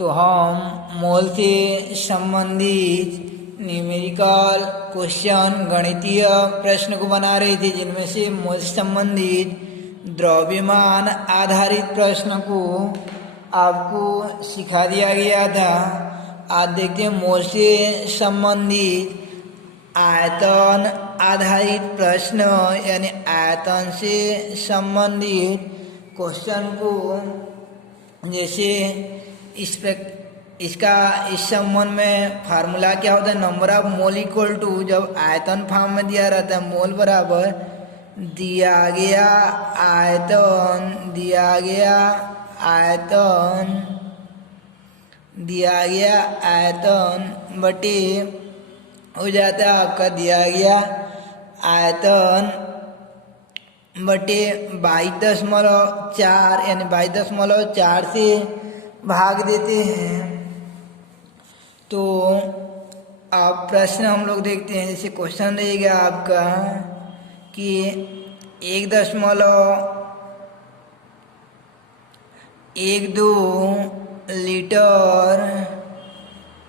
तो हम मोल से संबंधित न्यूमेरिकल क्वेश्चन गणितीय प्रश्न को बना रहे थे, जिनमें से मोल से संबंधित द्रव्यमान आधारित प्रश्न को आपको सिखा दिया गया था। आज देखते हैं मोल से संबंधित आयतन आधारित प्रश्न, यानी आयतन से संबंधित क्वेश्चन को। जैसे इसका इस संबंध में फार्मूला क्या होता है, number of mole equal to, जब आयतन फॉर्म में दिया रहता है मोल बराबर दिया गया आयतन बटे हो जाता है आपका दिया गया आयतन बटे 22.4, यानी 22.4 से भाग देते हैं। तो अब प्रश्न हम लोग देखते हैं। जैसे क्वेश्चन रहेगा आपका कि 1.12 लीटर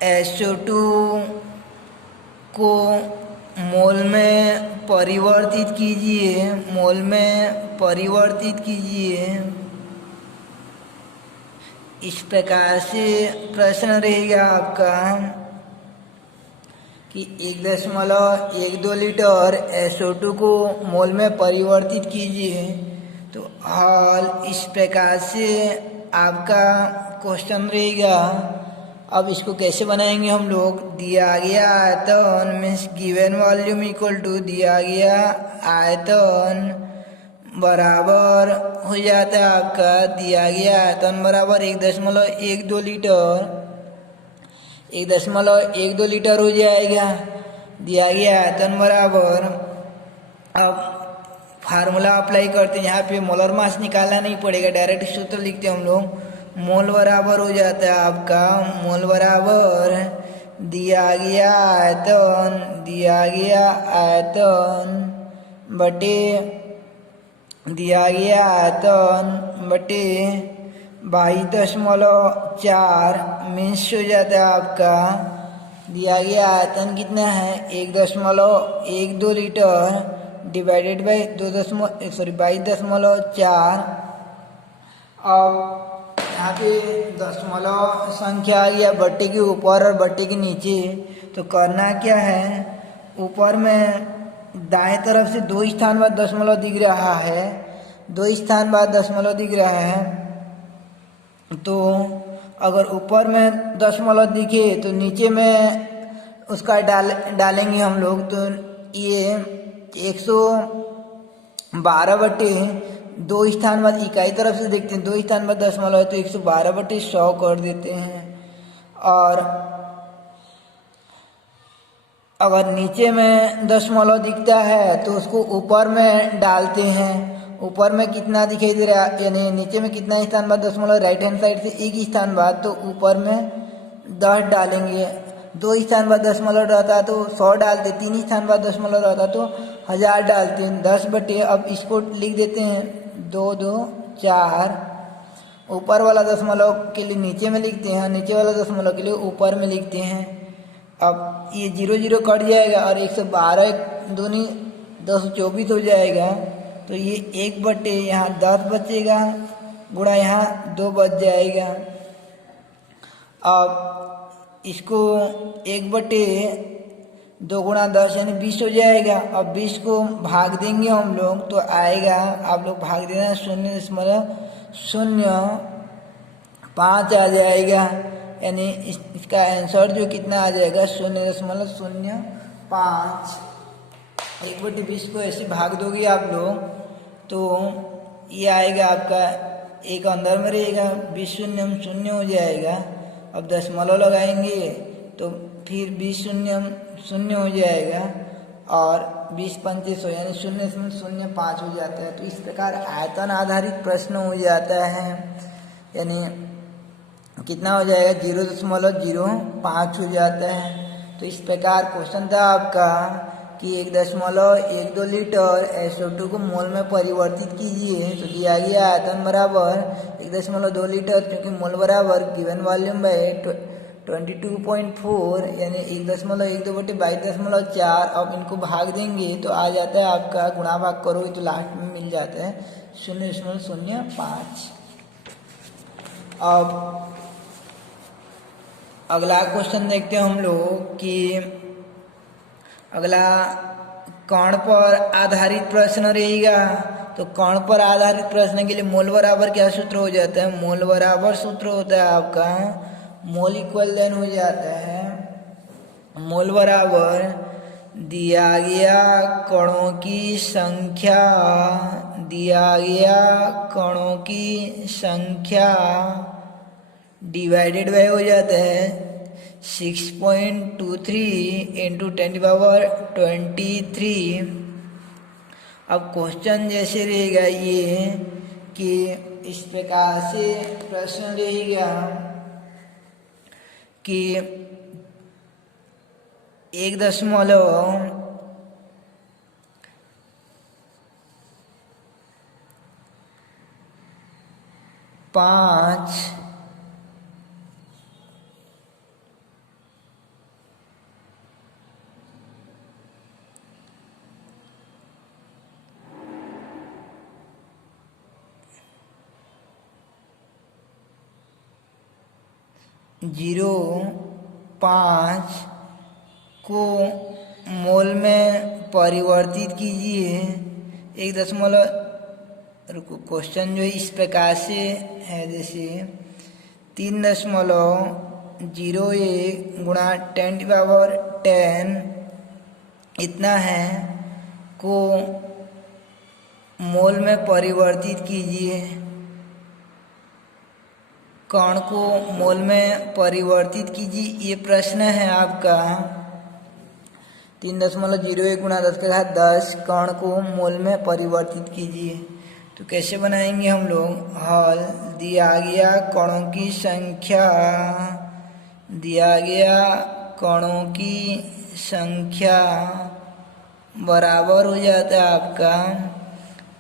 SO2 को मोल में परिवर्तित कीजिए। इस प्रकार से प्रश्न रहेगा आपका कि 1.12 लीटर SO2 को मोल में परिवर्तित कीजिए। तो हल इस प्रकार से आपका क्वेश्चन रहेगा। अब इसको कैसे बनाएंगे हम लोग, दिया गया आयतन means given volume equal to दिया गया आयतन बराबर हो जाता है आपका दिया गया आयतन बराबर 1.12 लीटर 1.12 लीटर हो जाएगा दिया गया आयतन बराबर। अब फार्मूला अप्लाई करते हैं, यहाँ पे मोलर मास निकालना नहीं पड़ेगा, डायरेक्ट सूत्र लिखते हैं हम लोग। मोल बराबर हो जाता है आपका मोल बराबर दिया गया आयतन बटे 22.4 मीन्स हो जाता है आपका दिया गया आयतन कितना है 1.12 लीटर डिवाइडेड बाई 22.4। अब यहाँ पे दशमलव संख्या आ गया बट्टे के ऊपर और बट्टे के नीचे। तो करना क्या है, ऊपर में दाएं तरफ से 2 स्थान बाद दशमलव दिख रहा है, 2 स्थान बाद दशमलव दिख रहा है। तो अगर ऊपर में दशमलव दिखे तो नीचे में उसका डालेंगे हम लोग। तो ये 112 बटे 2 स्थान बाद इकाई तरफ से देखते हैं, 2 स्थान बाद दशमलव है तो 112/100 कर देते हैं। और अगर नीचे में दशमलव दिखता है तो उसको ऊपर में डालते हैं। ऊपर में कितना दिखाई दे रहा है, यानी नीचे में कितना स्थान बाद दशमलव, राइट हैंड साइड से 1 स्थान बाद, तो ऊपर में 10 डालेंगे। 2 स्थान बाद दशमलव रहता है तो 100 डालते, 3 स्थान बाद दशमलव रहता तो 1000 डालते हैं। 10 बटे, अब इसको लिख देते हैं 2 2 4। ऊपर वाला दशमलव के लिए नीचे में लिखते हैं, नीचे वाला दशमलव के लिए ऊपर में लिखते हैं। अब ये 0 0 कट जाएगा और 112 दूनी 224 हो जाएगा। तो ये 1 बटे यहाँ 10 बचेगा, गुणा यहाँ 2 बच जाएगा। अब इसको 1 बटे 2 गुणा 10 यानी 20 हो जाएगा। अब 20 को भाग देंगे हम लोग तो आएगा, आप लोग भाग देना 0.05 आ जाएगा। यानी इसका आंसर जो कितना आ जाएगा 0.05। 1/20 को ऐसे भाग दोगे आप लोग तो ये आएगा आपका, एक अंदर में रहेगा, 20 शून्य 0 हो जाएगा। अब दशमलव लगाएंगे तो फिर 20 शून्य 0 हो जाएगा और 20 पंचे 100 यानी 0.05 हो जाता है। तो इस प्रकार आयतन आधारित प्रश्न हो जाता है, यानी कितना हो जाएगा 0.05 हो जाता है। तो इस प्रकार क्वेश्चन था आपका कि 1.12 लीटर SO2 को मोल में परिवर्तित कीजिए। तो दिया गया आयतन बराबर 1.2 लीटर, क्योंकि मोल बराबर गिवन वॉल्यूम बाय 22.4 यानी 1.12/22.4। अब इनको भाग देंगे तो आ जाता है आपका, गुणा भाग करोगे तो लास्ट में मिल जाता है 0.05। अब अगला क्वेश्चन देखते हैं हम लोग कि अगला कण पर आधारित प्रश्न रहेगा। तो कण पर आधारित प्रश्न के लिए मोल बराबर क्या सूत्र हो जाता है? मोल बराबर सूत्र होता है आपका, मोल इक्वल देन हो जाता है मोल बराबर दिया गया कणों की संख्या, दिया गया कणों की संख्या डिवाइडेड बाय हो जाता है 6.23 इंटू 10⁻23। अब क्वेश्चन जैसे रहेगा ये कि इस प्रकार से प्रश्न रहेगा कि 1.5 0.5 को मोल में परिवर्तित कीजिए। क्वेश्चन जो इस प्रकार से है, जैसे 3.01 गुणा 10⁻10 इतना है को मोल में परिवर्तित कीजिए। कण को मोल में परिवर्तित कीजिए, ये प्रश्न है आपका। 3.01 गुणा 10⁻10 कण को मोल में परिवर्तित कीजिए। तो कैसे बनाएंगे हम लोग? हल दिया गया कणों की संख्या, दिया गया कणों की संख्या बराबर हो जाता है आपका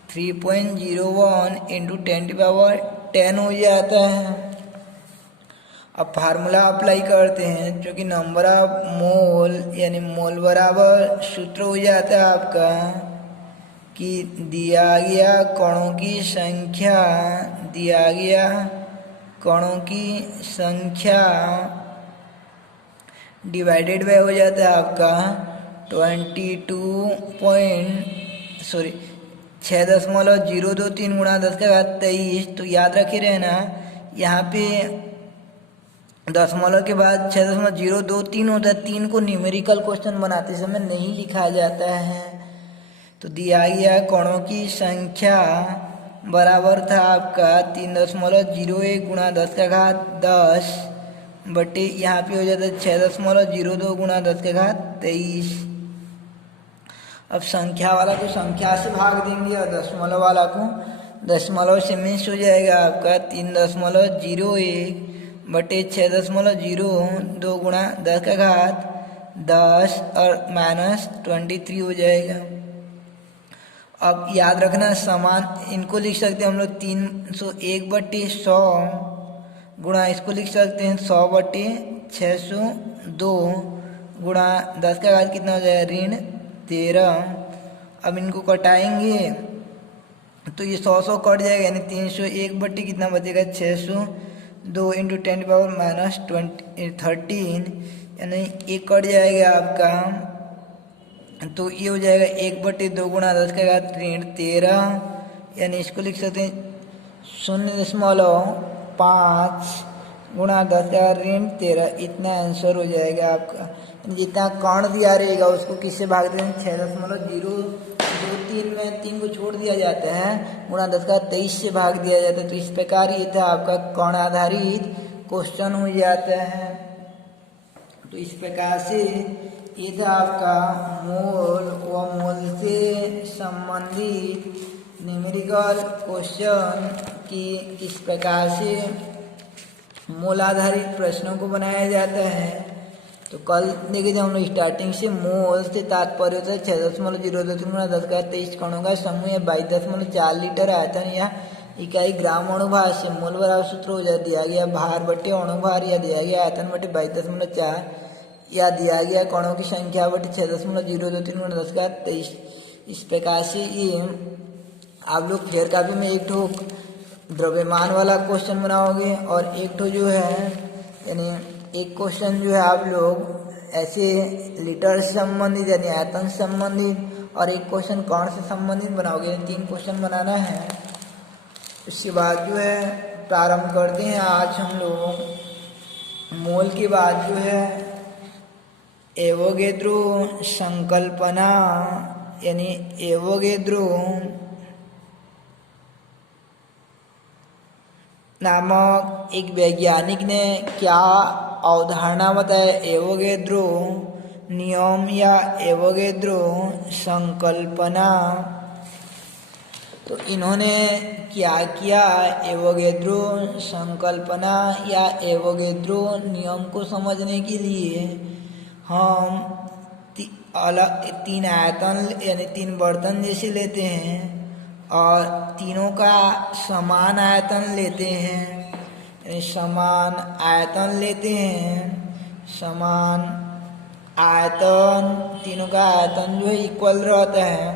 3.01 इंटू 10⁻10 हो जाता है। अब फार्मूला अप्लाई करते हैं, जो कि नंबर ऑफ मोल यानी मोल बराबर सूत्र हो जाता है आपका कि दिया गया कणों की संख्या, दिया गया कणों की संख्या डिवाइडेड बाय हो जाता है आपका 6.023 गुणा 10⁻23। तो याद रखे रहना, यहाँ पे दशमलव के बाद 6.023 होता है। 3 को न्यूमेरिकल क्वेश्चन बनाते समय नहीं लिखा जाता है। तो दिया गया कणों की संख्या बराबर था आपका 3.01 गुणा 10⁻10 बटे यहाँ पे हो जाता है 6.02 गुणा 10⁻23। अब संख्या वाला को संख्या से भाग देंगे और दशमलव वाला को दशमलव से मिस हो जाएगा आपका 3.01 बटे 6.02 गुणा 10⁻10 और -23 हो जाएगा। अब याद रखना समान इनको लिख सकते हैं हम लोग 301/100 गुणा इसको लिख सकते हैं 100/602 गुणा 10⁻10 कितना हो जाएगा -13। अब इनको कटाएंगे तो ये 100 कट जाएगा, यानी 301 कितना बचेगा 602 इंटू 10⁻13 यानी 1 कट जाएगा आपका। तो ये हो जाएगा 1/2 गुणा 10⁻13 यानी इसको लिख सकते हैं 0.5 गुणा 10⁻13। इतना आंसर हो जाएगा आपका। जितना कण दिया रहेगा उसको किससे भाग देते हैं 6.023 में 3 को छोड़ दिया जाता है गुणा 10⁻23 से भाग दिया जाता है। तो इस प्रकार ये था आपका कण आधारित क्वेश्चन हो जाता है। तो इस प्रकार से ये था आपका मोल व मोल से संबंधित न्यूमेरिकल क्वेश्चन कि किस प्रकार से मोल आधारित प्रश्नों को बनाया जाता है। तो कल देखे थे हम लोग स्टार्टिंग से मोल से तात्पर्य होता है 6.023 कणों का समूह या 22.4 लीटर आयतन या इकाई ग्राम अणुभार से मोल बराबर सूत्र हो जाए दिया गया भार बटे अणुभार या दिया गया आयतन बटे 22.4 या दिया गया कणों की संख्या बटे 6.023 इस प्रकार से ये आप लोग फेयर कॉपी में एक ठो द्रव्यमान वाला क्वेश्चन बनाओगे और एक ठो जो है यानी एक क्वेश्चन जो है आप लोग ऐसे लीटर से संबंधित यानी आयतन से संबंधित और एक क्वेश्चन कण से संबंधित बनाओगे। 3 क्वेश्चन बनाना है। उसके बाद जो है प्रारंभ करते हैं। आज हम लोग मोल के बाद जो है एवोगैड्रो संकल्पना यानी एवोगैड्रो नामक एक वैज्ञानिक ने क्या अवधारणा बताया, एवोगैड्रो नियम या एवोगैड्रो संकल्पना। तो इन्होंने क्या किया, एवोगैड्रो संकल्पना या एवोगैड्रो नियम को समझने के लिए हम अलग 3 आयतन यानी 3 बर्तन जैसे लेते हैं और तीनों का समान आयतन लेते हैं, यानी समान आयतन लेते हैं। समान आयतन, तीनों का आयतन जो है इक्वल रहता है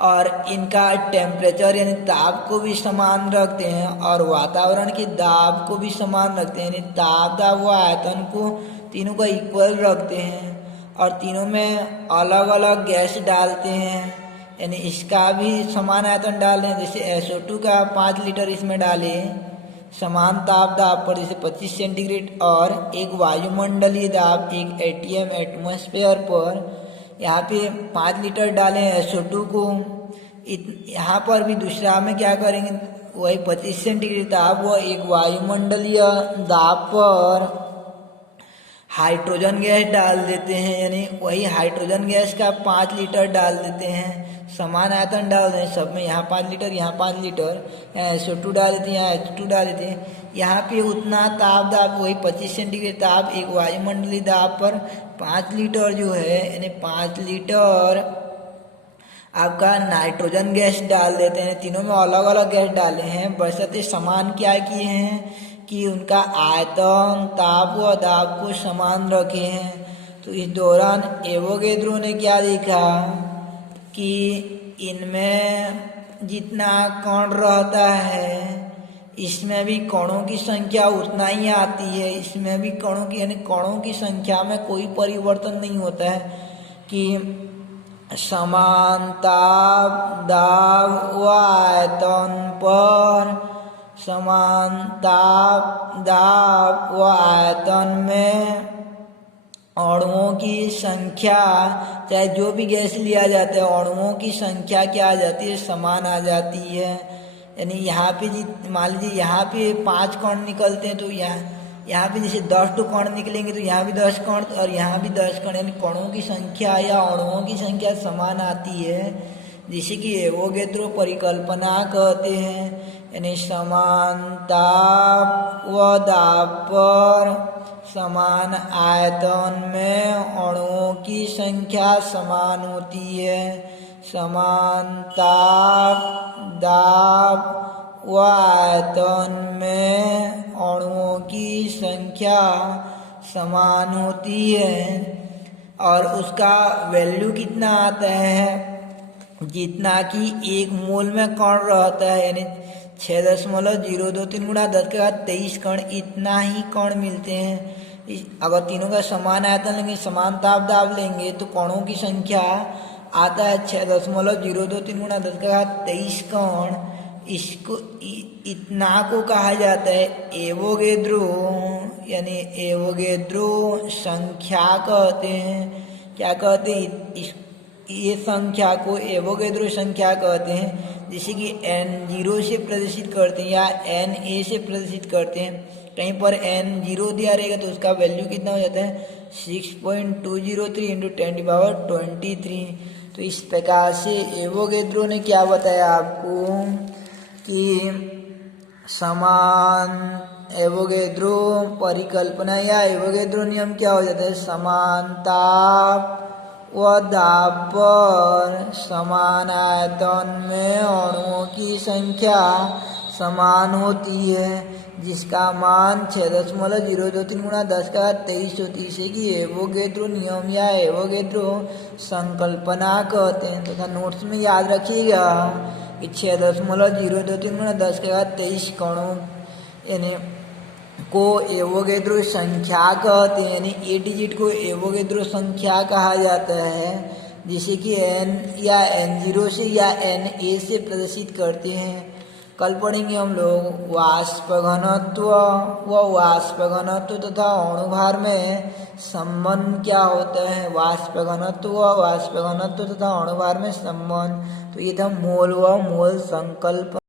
और इनका टेम्परेचर यानी ताप को भी समान रखते हैं और वातावरण के दाब को भी समान रखते हैं, यानी ताप दाब व आयतन को तीनों का इक्वल रखते हैं और तीनों में अलग अलग गैस डालते हैं, यानी इसका भी समान आयतन डाल दें। जैसे SO2 का 5 लीटर इसमें डाले समान ताप दाब पर जैसे 25 सेंटीग्रेड और एक वायुमंडलीय दाब एक ATM एटमॉस्फेयर पर यहाँ पे 5 लीटर डालें SO2 को। यहाँ पर भी दूसरा में क्या करेंगे, वही 25 सेंटीग्रेड ताप व एक वायुमंडलीय दाब पर हाइड्रोजन गैस डाल देते हैं, यानी वही हाइड्रोजन गैस का 5 लीटर डाल देते हैं। समान आयतन डाल दें सब में, यहाँ 5 लीटर यहाँ 5 लीटर, यहाँ SO2 डाल देते हैं यहाँ H2 डाल देते हैं। यहाँ पे उतना ताप दाब वही 25 सेंटीग्रेड ताप एक वायुमंडलीय दाब पर 5 लीटर जो है यानी 5 लीटर आपका नाइट्रोजन गैस डाल देते हैं। तीनों में अलग अलग गैस डाले हैं, बशर्ते समान क्या किए हैं कि उनका आयतन ताप व दाब को समान रखे हैं। तो इस दौरान एवोगैड्रो ने क्या देखा कि इनमें जितना कण रहता है इसमें भी कणों की संख्या उतना ही आती है, इसमें भी कणों की यानी कणों की संख्या में कोई परिवर्तन नहीं होता है कि समान ताप दाब व आयतन पर समान ताप दाब व आयतन में अणुओं की संख्या, चाहे जो भी गैस लिया जाता है अणुओं की संख्या क्या आ जाती है, समान आ जाती है। यानी यहाँ पे मान लीजिए यहाँ पे 5 कण निकलते हैं तो यहाँ पे जैसे 10 कण निकलेंगे तो यहाँ भी 10 कण और यहाँ भी 10 कण, यानी कणों की संख्या या अणुओं की संख्या समान आती है, जिसे कि एवोगैड्रो परिकल्पना कहते हैं। यानी समान ताप व दाब पर समान आयतन में अणुओं की संख्या समान होती है। समान ताप दाब व आयतन में अणुओं की संख्या समान होती है और उसका वैल्यू कितना आता है, जितना कि 1 मोल में कण रहता है, यानी 6.023 गुणा 10⁻23 कण, इतना ही कण मिलते हैं। अगर तीनों का समान आयतन लेंगे समान ताप दाब लेंगे तो कणों की संख्या आता है 6.023 गुणा 10⁻23 कण। इसको इतना को कहा जाता है एवोगैड्रो, यानी एवोगैड्रो संख्या कहते हैं। क्या कहते हैं, ये संख्या को एवोगैड्रो संख्या कहते हैं, जैसे कि N0 से प्रदर्शित करते हैं या Na से प्रदर्शित करते हैं। कहीं पर N0 दिया रहेगा तो उसका वैल्यू कितना हो जाता है 6.203 × 10⁻23। तो इस प्रकार से एवोगैड्रो ने क्या बताया आपको कि समान एवोगैड्रो परिकल्पना या एवोगैड्रो नियम क्या हो जाता है, समानता व दाब पर समान आयतन में अणुओं की संख्या समान होती है, जिसका मान 6.023 गुणा 10⁻23 होती है। इसे कि एवोगैड्रो नियम या एवोगैड्रो संकल्पना कहते हैं। तथा नोट्स में याद रखिएगा कि 6.023 गुणा 10⁻23 कणों यानी को एवोगैड्रो संख्या कहते हैं, यानी 8 डिजिट को एवोगैड्रो संख्या कहा जाता है, जिसे कि n या n0 से या na से प्रदर्शित करते हैं। कल पढ़ेंगे हम लोग वाष्प घनत्व व वाष्प घनत्व तथा अणुभार में संबंध क्या होता है, वाष्प घनत्व व वाष्प घनत्व तथा अणुभार में संबंध। तो ये था मोल व मोल संकल्प।